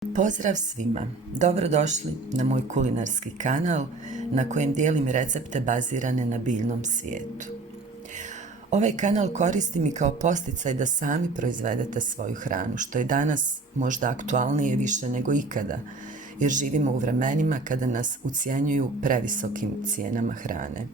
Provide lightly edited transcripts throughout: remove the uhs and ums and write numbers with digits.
Pozdrav svima! Dobrodošli na moj kulinarski kanal na kojem dijelim recepte bazirane na biljnom svijetu. Ovaj kanal koristim i kao podsticaj da sami proizvedete svoju hranu, što je danas možda aktualnije više nego ikada, jer živimo u vremenima kada nas ucjenjuju previsokim cijenama hrane.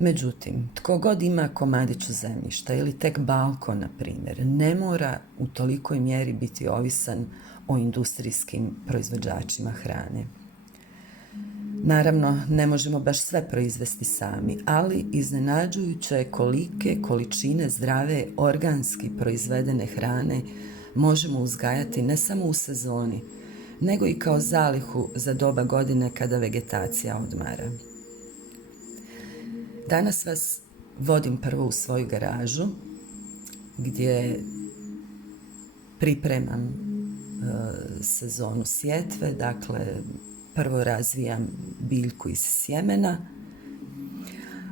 Međutim, tko god ima komadiću zemljišta ili tek balkon, na primjer, ne mora u tolikoj mjeri biti ovisan o industrijskim proizvođačima hrane. Naravno, ne možemo baš sve proizvesti sami, ali iznenađujuće je kolike količine zdrave, organski proizvedene hrane možemo uzgajati ne samo u sezoni, nego i kao zalihu za doba godine kada vegetacija odmara. Danas vas vodim prvo u svoju garažu gdje pripremam sezonu sjetve, dakle prvo razvijam biljku iz sjemena,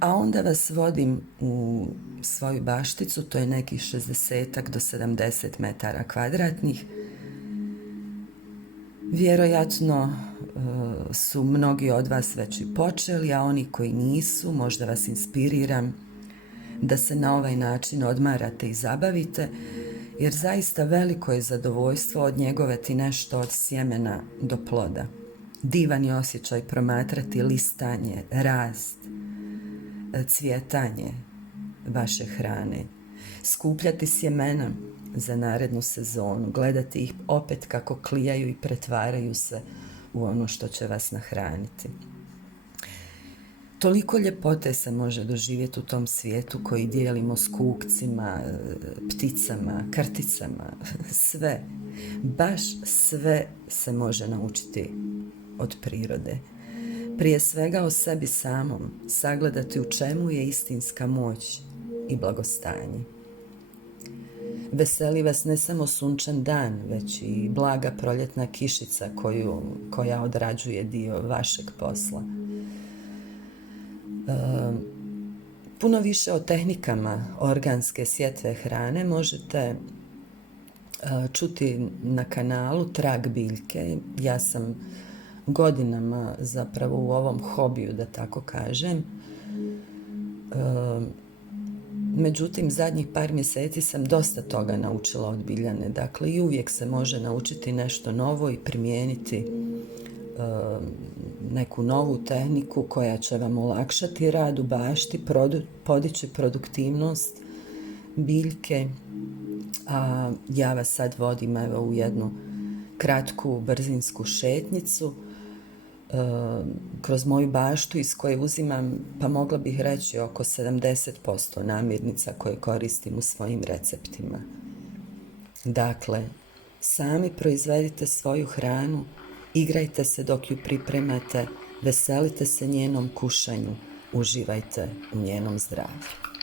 a onda vas vodim u svoju bašticu, to je nekih 60 do 70 metara kvadratnih. Vjerojatno su mnogi od vas već i počeli, a oni koji nisu, možda vas inspiriram da se na ovaj način odmarate i zabavite, jer zaista veliko je zadovoljstvo odnjegovati nešto od sjemena do ploda. Divan je osjećaj promatrati listanje, rast, cvjetanje vaše hrane, skupljati sjemena za narednu sezonu, gledati ih opet kako klijaju i pretvaraju se u ono što će vas nahraniti. Toliko ljepote se može doživjeti u tom svijetu koji dijelimo s kukcima, pticama, krticama, sve, baš sve se može naučiti od prirode. Prije svega o sebi samom, sagledati u čemu je istinska moć i blagostanje. Veseli vas ne samo sunčan dan, već i blaga proljetna kišica koja odrađuje dio vašeg posla. Puno više o tehnikama organske sjetve hrane možete čuti na kanalu Trag biljke. Ja sam godinama zapravo u ovom hobiju, da tako kažem. Međutim, zadnjih par mjeseci sam dosta toga naučila od Biljane. Dakle, i uvijek se može naučiti nešto novo i primijeniti neku novu tehniku koja će vam olakšati rad u bašti, podići produktivnost biljke. A ja vas sad vodim u jednu kratku brzinsku šetnicu kroz moju baštu iz koje uzimam, pa mogla bih reći, oko 70% namirnica koje koristim u svojim receptima. Dakle, sami proizvedite svoju hranu, igrajte se dok ju pripremate, veselite se njenom kušanju, uživajte u njenom zdravlju.